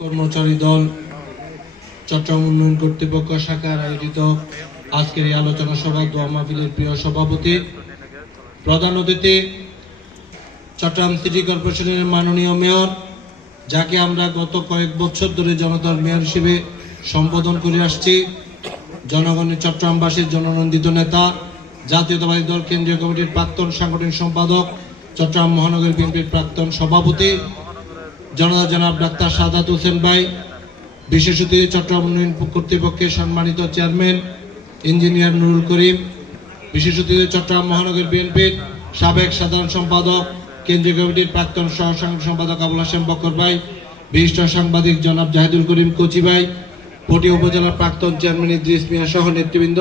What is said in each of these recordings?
কর্মচারী দল চট্টগ্রাম উন্নয়ন কর্তৃপক্ষ শাখার আয়োজিত আজকের এই আলোচনা সভা দোয়া মাহফিলের প্রিয় সভাপতি, প্রধান অতিথি চট্টগ্রাম সিটি কর্পোরেশনের মাননীয় মেয়র, যাকে আমরা গত কয়েক বছর ধরে জনতার মেয়র হিসেবে সম্বোধন করে আসছি, জনগণের চট্টগ্রামবাসীর জননন্দিত নেতা, জাতীয়তাবাদী দল কেন্দ্রীয় কমিটির প্রাক্তন সাংগঠনিক সম্পাদক, চট্টগ্রাম মহানগর বিএনপির প্রাক্তন সভাপতি জনতা জনাব ডাক্তার সাদাত হোসেন ভাই, বিশেষ অতিথি চট্টগ্রাম উন্নয়ন কর্তৃপক্ষের সম্মানিত চেয়ারম্যান ইঞ্জিনিয়ার নুরুল করিম, বিশেষ অতিথি চট্টগ্রাম মহানগর বিএনপির সাবেক সাধারণ সম্পাদক কেন্দ্রীয় কমিটির প্রাক্তন সহ সম্পাদক আবুল হাশেম বকর ভাই, বিশিষ্ট সাংবাদিক জনাব জাহিদুল করিম কোচি ভাই, পটিয়া উপজেলার প্রাক্তন চেয়ারম্যান ইদ্রিস মিয়া সহ নেতৃবৃন্দ।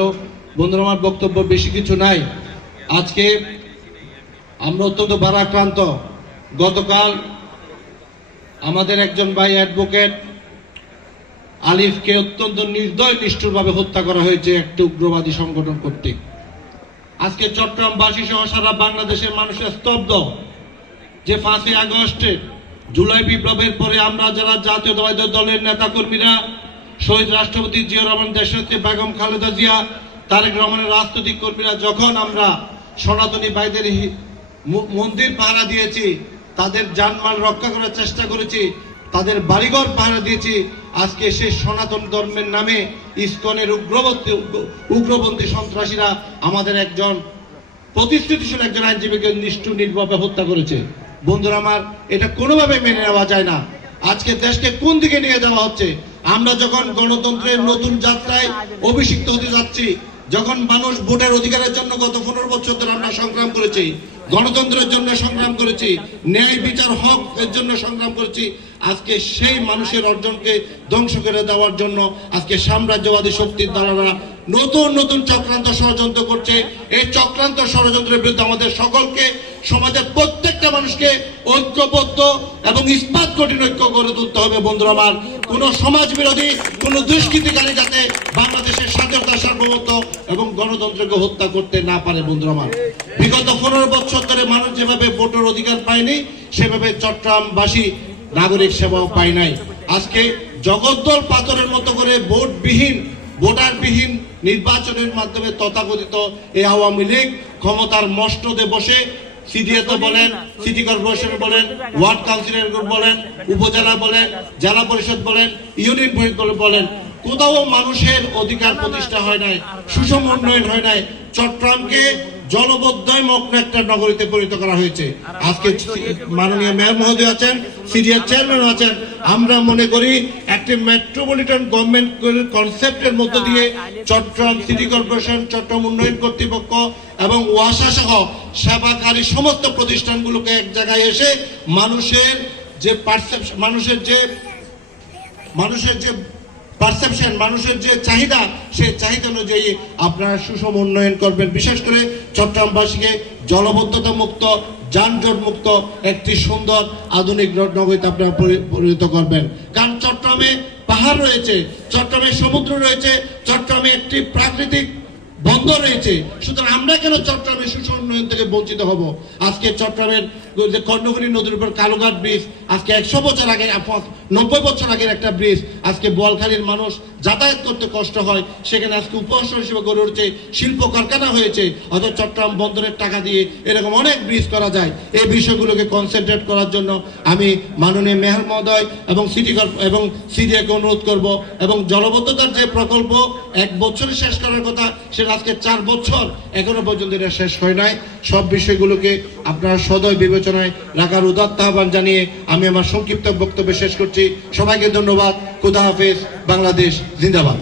বন্ধুরা, আমার বক্তব্য বেশি কিছু নাই। আজকে আমরা অত্যন্ত ভারাক্রান্ত। গতকাল আমাদের একজন ভাই অ্যাডভোকেট আলিফকে অত্যন্ত নির্দয় নিষ্ঠুরভাবে হত্যা করা হয়েছে একটি উগ্রবাদী সংগঠন কর্তৃক। আজকে চট্টগ্রামবাসী সহ সারা বাংলাদেশের মানুষের স্তব্ধ যে 5ই আগস্টে জুলাই বিপ্লবের পরে আমরা যারা জাতীয়তাবাদী দলের নেতা কর্মীরা, শহীদ রাষ্ট্রপতি জিয়া রহমান, দেশনেত্রী বেগম খালেদা জিয়া, তারেক রহমানের রাজনৈতিক কর্মীরা যখন আমরা সনাতনী ভাইদের মন্দির পাহারা দিয়েছি, তাদের জানমাল রক্ষা করার চেষ্টা করেছি, তাদের বাড়িঘর পাহারা দিয়েছি, আজকে সেই সনাতন ধর্মের নামে ইসকনের উগ্রপন্থী সন্ত্রাসীরা আমাদের একজন প্রতিশ্রুতিশীল একজন আইনজীবীকে নিষ্ঠুর নির্মমভাবে হত্যা করেছে। বন্ধুরা আমার, এটা কোনোভাবে মেনে নেওয়া যায় না। আজকে দেশকে কোন দিকে নিয়ে যাওয়া হচ্ছে? আমরা যখন গণতন্ত্রের নতুন যাত্রায় অভিষিক্ত হতে যাচ্ছি, যখন মানুষ ভোটের অধিকারের জন্য গত 15 বছর ধরে আমরা সংগ্রাম করেছি, গণতন্ত্রের জন্য সংগ্রাম করেছি, ন্যায় বিচার হক এর জন্য সংগ্রাম করেছি, আজকে সেই মানুষের অর্জনকে ধ্বংস করে দেওয়ার জন্য আজকে সাম্রাজ্যবাদী শক্তির দ্বারা নতুন নতুন চক্রান্ত ষড়যন্ত্র করছে। এই চক্রান্ত ষড়যন্ত্রের বিরুদ্ধে আমাদের সকলকে, সমাজের প্রত্যেকটা মানুষকে ঐক্যবদ্ধ এবং ইস্পাত কঠিন ঐক্য গড়ে তুলতে হবে। বন্ধুরা আমার, কোন সমাজ বিরোধী, কোন দুষ্কৃতিকারী যাতে বাংলাদেশের স্বাধীনতা, সার্বভৌমত্ব এবং গণতন্ত্রকে হত্যা করতে না পারে। বন্ধুরা আমার, বিগত 15 বছর ধরে মানুষ যেভাবে ভোটের অধিকার পায়নি, সেভাবে চট্টগ্রামবাসী নাগরিক সেবাও পায় নাই। আজকে জগদ্দল পাথরের মতো করে ভোটারবিহীন নির্বাচনের মাধ্যমে তথাকথিত এই আওয়ামী লীগ ক্ষমতার মসনদে বসে সিডিএতে বলেন, সিটি কর্পোরেশন বলেন, ওয়ার্ড কাউন্সিলর বলেন, উপজেলা বলেন, জেলা পরিষদ বলেন, ইউনিয়ন পরিষদ বলেন, কোথাও মানুষের অধিকার প্রতিষ্ঠা হয় নাই, সুষম উন্নয়ন হয় নাই। চট্টগ্রামকে জলবদ্ধমগ্ন একটা নগরীতে পরিণত করা হয়েছে। আজকে মাননীয় মেয়র মহোদয় আছেন, সিডিএর চেয়ারম্যান আছেন। আমরা মনে করি একটি মেট্রোপলিটন গভর্নমেন্ট কনসেপ্টের মধ্য দিয়ে চট্টগ্রাম সিটি কর্পোরেশন, চট্টগ্রাম উন্নয়ন কর্তৃপক্ষ এবং ওয়াসা সহ সেবাকারী সমস্ত প্রতিষ্ঠানগুলোকে এক জায়গায় এসে মানুষের যে পারসেপশন, মানুষের যে চাহিদা, সেই চাহিদা অনুযায়ী আপনারা সুষম উন্নয়ন করবেন। বিশেষ করে চট্টগ্রামবাসীকে জলবদ্ধতা মুক্ত, যানজট মুক্ত একটি সুন্দর আধুনিক নগরীতে আপনারা পরিণত করবেন। কারণ চট্টগ্রামে পাহাড় রয়েছে, চট্টগ্রামে সমুদ্র রয়েছে, চট্টগ্রামে একটি প্রাকৃতিক বন্দর রয়েছে। সুতরাং আমরা কেন চট্টগ্রামের সুষম উন্নয়ন থেকে বঞ্চিত হব? আজকে চট্টগ্রামের যে কর্ণফুলী নদীর উপর কালুঘাট ব্রিজ, আজকে 100 বছর আগে, 90 বছর আগের একটা ব্রিজ, আজকে বোয়ালখালীর মানুষ যাতায়াত করতে কষ্ট হয়, সেখানে আজকে উপহার হিসেবে গড়ে উঠছে, শিল্প কারখানা হয়েছে। অথচ চট্টগ্রাম বন্দরের টাকা দিয়ে এরকম অনেক ব্রিজ করা যায়। এই বিষয়গুলোকে কনসেন্ট্রেট করার জন্য আমি মাননীয় মেয়র মহোদয় এবং সিডিএকে অনুরোধ করব, এবং জলবদ্ধতার যে প্রকল্প 1 বছরে শেষ করার কথা, সেটা আজকে 4 বছর এখনো পর্যন্ত এটা শেষ হয় নাই। সব বিষয়গুলোকে আপনারা সদয় বিবেচনায় রাখার উদাত্ত আহ্বান জানিয়ে আমি আমার সংক্ষিপ্ত বক্তব্য শেষ করছি। সবাইকে ধন্যবাদ। খুদা হাফেজ। বাংলাদেশ জিন্দাবাদ।